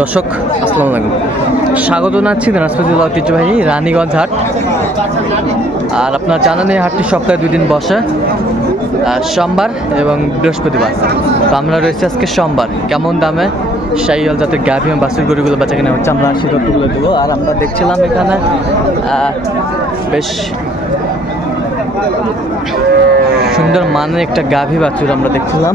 দর্শক, আসসালামু আলাইকুম। স্বাগত জানাচ্ছি দিনাজপুর ঐতিহ্যবাহী রানীগঞ্জ হাট। আর আপনার জানেন এই হাটটি সপ্তাহে দুই দিন বসে সোমবার এবং বৃহস্পতিবার। তো আমরা রয়েছি আজকে সোমবার। কেমন দামে শাহিয়াল জাতের গাভি এবং বাসুর গরুগুলো বেচা কিনা হচ্ছে, আমরা সেটা তুলে দেবো। আর আমরা দেখছিলাম এখানে বেশ সুন্দর মানের একটা গাভী বাছুর আমরা দেখছিলাম।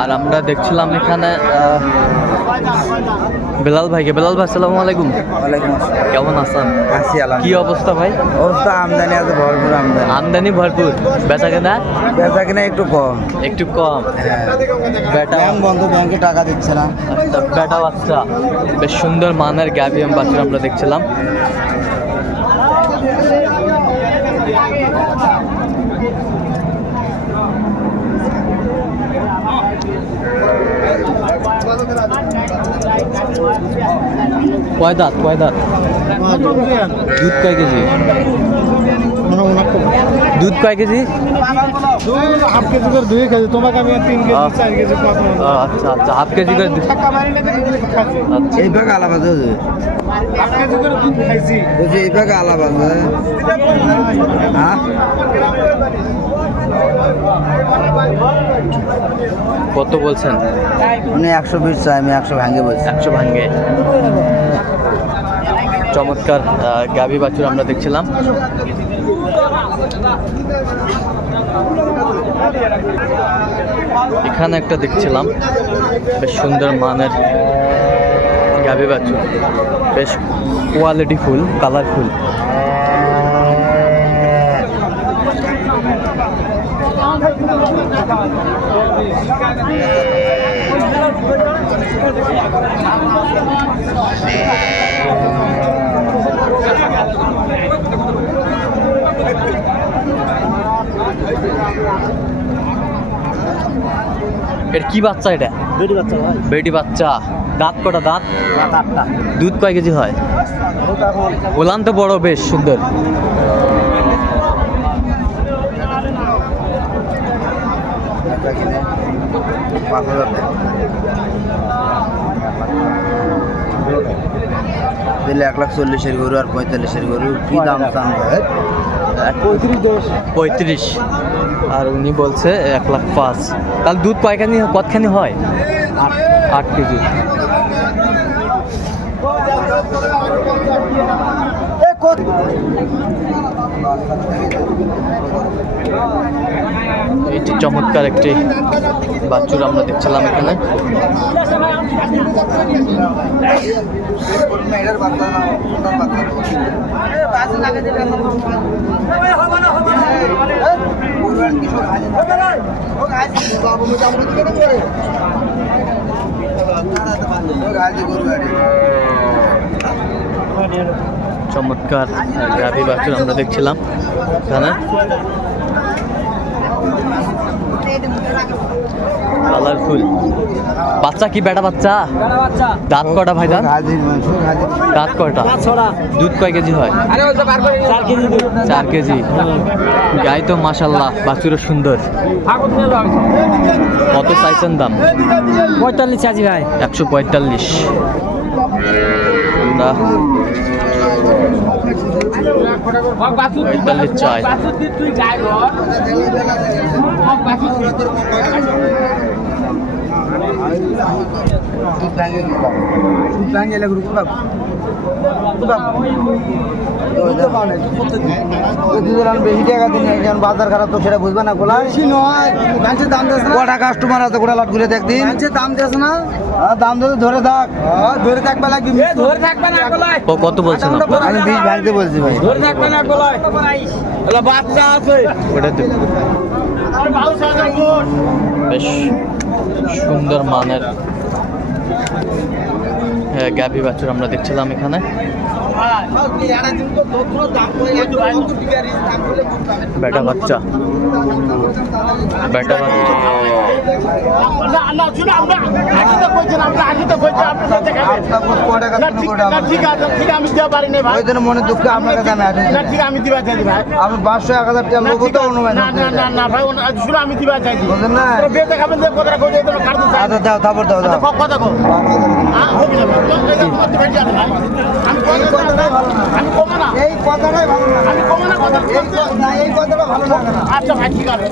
আর আমরা দেখছিলাম এখানে বেলাল ভাইকে। বেলাল ভাই আসসালামু আলাইকুম। কেমন আছেন? আছি কি অবস্থা ভাই? অবস্থা আমদানি আছে ভরপুর আমদানি। আমদানি ভরপুর। বেচা কেনা? বেচা কিনা একটু কম। একটু কম। বেটা ব্যাংক বন্ধ ব্যাংকে টাকা দিচ্ছে না। আচ্ছা, বেটা বাচ্চা। বেশ সুন্দর মানের এবং বাছুর আমরা দেখছিলাম। কয় দাঁত কয় দাঁত? দুধ কয় কেজি? দুধ কয় কেজি? হাফ কেজি করে দুই কেজি তোমাকে আমি তিন কেজি চার কেজি কত আচ্ছা আচ্ছা হাফ কেজি করে আলাদা হাফ কেজি দুধ খাইছি আলাদা হ্যাঁ কত বলছেন? উনি একশো বিশ চাই আমি একশো ভাঙে বলছি। একশো ভাঙ্গে চমৎকার গাভী বাছুর আমরা দেখছিলাম। এখানে একটা দেখছিলাম, বেশ সুন্দর মানের গাভী বাছুর, বেশ কোয়ালিটি ফুল কালারফুল এর কি বাচ্চা এটা? বেটি বাচ্চা ভাই। বেটি বাচ্চা। দাঁত কটা দাঁত? রাত আটটা। দুধ কয় কেজি হয়? ওলান তো বড় বেশ সুন্দর। টাকা কিনে পাঁচ হাজার টাকা দিলে এক লাখ চল্লিশের গরু আর পঁয়তাল্লিশের গরু কি দাম চান ভাই? পঁয়ত্রিশ দশ পঁয়ত্রিশ। আর উনি বলছে এক লাখ পাঁচ। তাহলে দুধ কয়খানি কতখানি হয়? আট কেজি। এটি চমৎকার একটি বাছুর আমরা দেখছিলাম এখানে। চমৎকার গাভী বাছুর আমরা দেখছিলাম এখানে। কালারফুল। বাচ্চা কি বেটা বাচ্চা? দাঁত কটা ভাই দাঁত? দাঁত কয়টা? দুধ কয় কেজি হয়? চার কেজি দুধ। চার কেজি। গাই তো মাসাল্লাহ বাছুরও সুন্দর। কত চাইছেন দাম? পঁয়তাল্লিশ চাচি ভাই। একশো পঁয়তাল্লিশ। আমরা টাকা দিন এখন বাজার খারাপ তো সেটা বুঝবে না গোলা বেশি নয় দাম দিয়েছে কটা কাস্টমার আছে গোটা লাট ঘুরে দেখদিন দাম দিয়েছে না? হ্যাঁ, দাম ধরে থাক। ধরে থাকবে লাগবে ধরে থাকবে না গলায়। ও কত বলছেন আমি বিষ ভাঙতে বলছি ভাই। ধরে থাকবে না গলায়। বাচ্চা আছে। ওটা তো বেশ সুন্দর মানের গাভী বাছুর আমরা দেখছিলাম এখানে। বেটা বাচ্চা। বেটা বাচ্চা। ওই জন্য মনে দুঃখ আপনাকে জানা আমি পাঁচশো এক হাজার টাকা লোক তো অনুমান বুঝলেন না? আচ্ছা দাও তারপর দাও দাও। এই কথাটাই ভালো না আমি কমে না কথা না এই কথাটা ভালো লাগে না আচ্ছা ভাই ঠিক আছে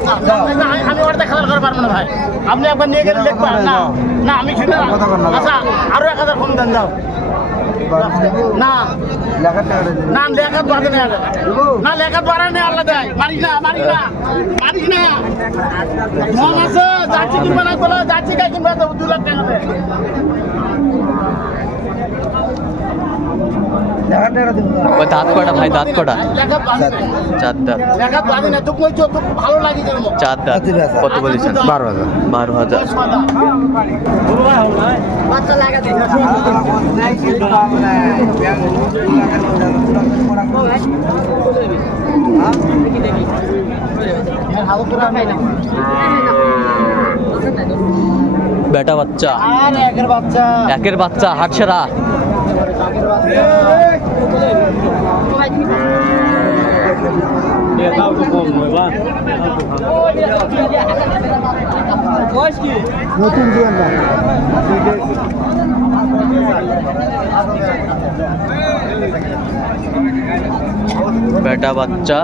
না, আমি ওটা খেলা করতে পারব না ভাই। আপনি একবার নিয়ে গেলে দেখবেন না না আমি না। আচ্ছা আরও এক হাজার কম দেন যাও। না লেখার। না লেখা বাদে নেই আগে। না লেখা দ্বারা নেই আল্লাহ দেয় মারিস না মারিস না মারিস না। মন আছে যাচ্ছি কিনবে না বলো যাচ্ছি কে কিনবে দু লাখ টাকা দেয় লেখার টাকাটা দিন। ওই দাঁত কটা ভাই দাঁত কটা? চার দাঁত। চার দাঁত। কত বলেছেন? বারো হাজার। বারো হাজার। বেটা বাচ্চা। একের বাচ্চা। বাচ্চা হাটছেরা নতুন জীবন বেটা বাচ্চা।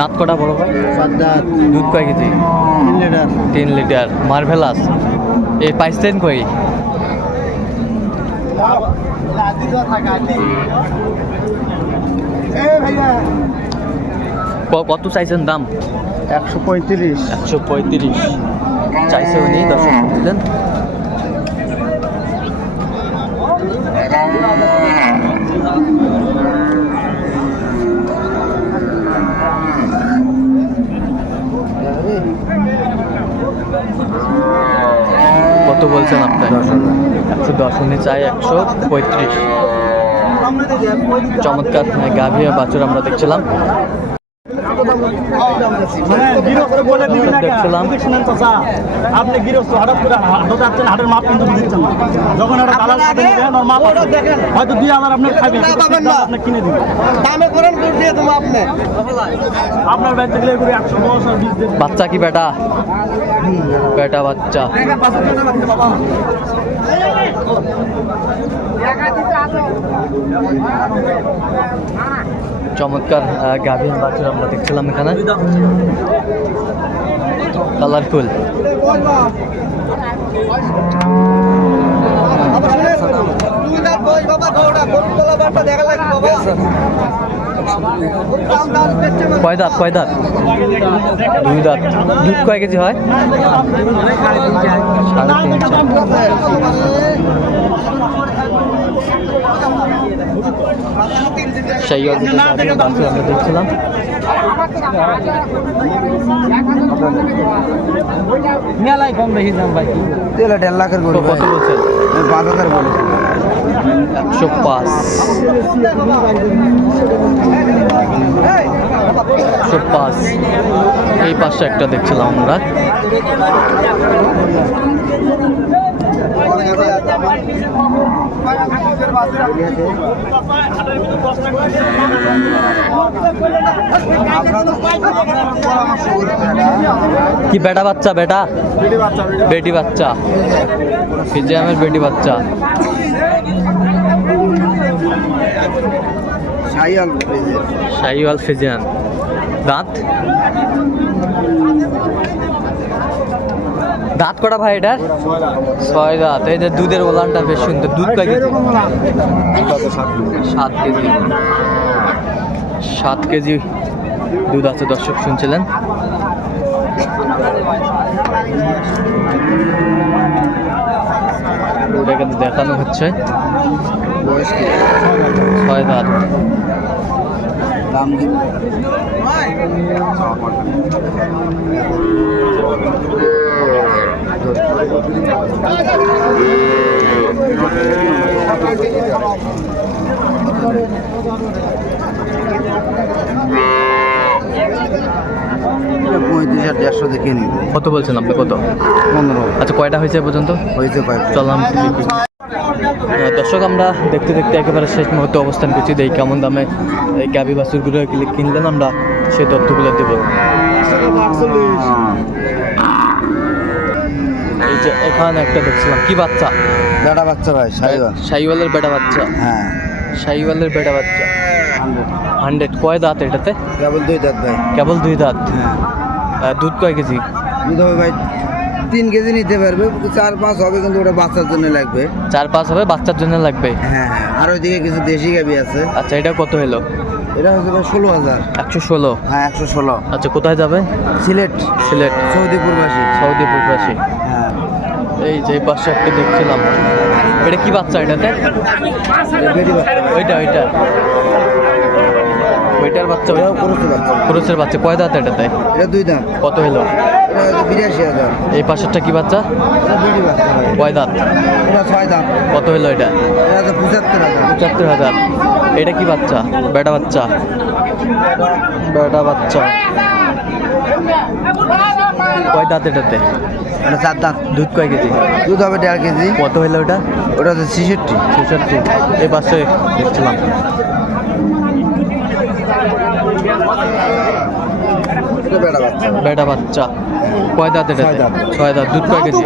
দাঁত কটা বড় ভাই? সাদ্দাত দুধ কয় কেজি? তিন লিটার। তিন লিটার। মার্ভেলাস। এই পাইছেন কই? কত চাইছেন দাম? একশো পঁয়ত্রিশ। একশো পঁয়ত্রিশ। চাইছে উনি দর্শক বুঝলেন কত বলছেন আপনার একশো দশ উনি চাই একশো পঁয়ত্রিশ। চমৎকার গাভী বাছুর আমরা দেখছিলাম। বলে দিবি দেখছিলাম। আপনি গৃহস্থ হঠাৎ করে হাটতে হাটের মাপ কিন্তু দিচ্ছেন না। যখন একটা দালাল সাথে নেবেন ওর মাপ আছে। হয়তো দুই হাজার আপনি খাবেন কিনে দিবেন। দামে করেন দিয়ে দেবো আপনি। আপনার ব্যাগ থেকে করে একশো দশ আর বিশ বাচ্চা কি বেটা? বেটা বাচ্চা। চমৎকার আহ, গাভী বাছুর আমরা দেখছিলাম এখানে। কালারফুল কয় দাঁত কয় দাঁত? দুই দাঁত। দুধ কয় কেজি হয়? সাড়ে তিন সেই অবধি আমরা দেখছিলাম। মেলায় কম বেশি দাম ভাই। তেলে দেড় লাখের গরু কত বলছেন? আমি পাঁচ হাজার বলেছি একশো পাঁচ একশো পাঁচ এই পাশে একটা দেখছিলাম আমরা। কি বেটা বাচ্চা বেটা? বেটি বাচ্চা। ফিজিয়ামের বেটি বাচ্চা। শাহিওয়াল ফিজিয়ান দাঁত? দাঁত কটা ভাই এটার? ছয় দাঁত। এই যে দুধের ওলানটা বেশ সুন্দর। দুধ কয় কেজি? সাত কেজি। সাত কেজি দুধ আছে, দর্শক শুনছিলেন। দেখানো হচ্ছে। ছয় দাঁত। দাম পঁয়ত্রিশ আর দেড়শো দেখে নিব। কত বলছেন আপনি? কত? পনেরো। আচ্ছা কয়টা হয়েছে পর্যন্ত? হয়েছে চললাম। দর্শক আমরা দেখতে দেখতে একেবারে শেষ মুহূর্তে অবস্থান করছি। এই কেমন দামে এই গাবি বাছুরগুলো কিনলে- কিনলেন আমরা সেই তথ্যগুলো দেবো। এই যে এখানে একটা দেখছিলাম। কি বাচ্চা? বেটা বাচ্চা ভাই সাইওয়াল। শাহিওয়ালের বেটা বাচ্চা। হ্যাঁ। শাহিওয়ালের বেটা বাচ্চা। হান্ড্রেড। কয় দাঁত এটাতে? কেবল দুই দাঁত ভাই। কেবল দুই দাঁত। হ্যাঁ। দুধ কয় কেজি? দুধ হবে ভাই তিন কেজি নিতে পারবে চার পাঁচ হবে কিন্তু ওটা বাচ্চার জন্য লাগবে। চার পাঁচ হবে বাচ্চার জন্য লাগবে। হ্যাঁ আর ওইদিকে কিছু দেশি গাবি আছে। আচ্ছা এটা কত হলো? এটা হচ্ছে ষোলো হাজার। একশো ষোলো? হ্যাঁ একশো ষোলো। আচ্ছা কোথায় যাবে? সিলেট। সিলেট। সৌদি প্রবাসী। সৌদি প্রবাসী। হ্যাঁ। এই যে পাশে একটা দেখছিলাম। এটা কি বাচ্চা এটাতে? ওইটা ওইটা। ওইটার বাচ্চা। খরচের বাচ্চা। কয় দাঁত এটাতে? এটা দুই দাম কত হলো? বিরাশি হাজার। এই পাশেরটা কি বাচ্চা? কয় দাঁত? এটা ছয় দাম কত হলো এটা? এটা পঁচাত্তর হাজার। পঁচাত্তর হাজার। এটা কি বাচ্চা? বেটা বাচ্চা? বেটা বাচ্চা। কয় দাঁত এটাতে? এটা চার দাঁত। দুধ কয় কেজি? দুধ হবে দেড় কেজি। কত হলো ওটা ওটা হচ্ছে ছেষট্টি। ছেষট্টি। এই পাশে দেখছিলাম। বেটা বাচ্চা। বেটা বাচ্চা। কয় দাঁত এটাতে ছয় দাঁত। দুধ কয় কেজি?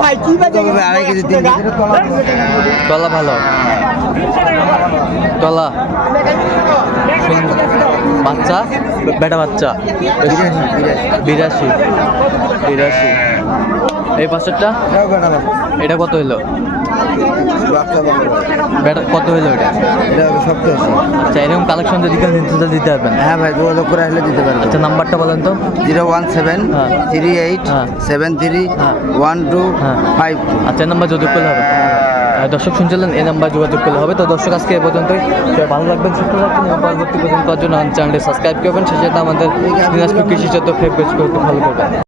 আড়াই কেজি তিন কেজি। তলা তলা ভালো? তলা বাচ্চা? বেটা বাচ্চা? বিরাশি। বিরাশি। এই বাচ্চা। এটা কত হইল? বাচ্চা কত এটা? আচ্ছা এরকম কালেকশন যদি কেউ নিতে চায় দিতে পারবেন? হ্যাঁ ভাই যোগাযোগ করে আসলে দিতে আচ্ছা নাম্বারটা বলেন তো। জিরো ওয়ান সেভেন হ্যাঁ। থ্রি এইট হ্যাঁ। সেভেন থ্রি হ্যাঁ। One two. ফাইভ আচ্ছা নাম্বার যোগাযোগ করলে হবে। দর্শক শুনছিলেন এই নাম্বার যোগাযোগ করলে হবে। তো দর্শক আজকে এ পর্যন্তই। ভালো লাগবেন সুস্থ থাকবেন এবং পরবর্তী পর্যন্ত জন্য চ্যানেলটি সাবস্ক্রাইব করবেন। সাথে আমাদের দিনাজপুর কৃষি চত্বর ফেসবুক করবেন।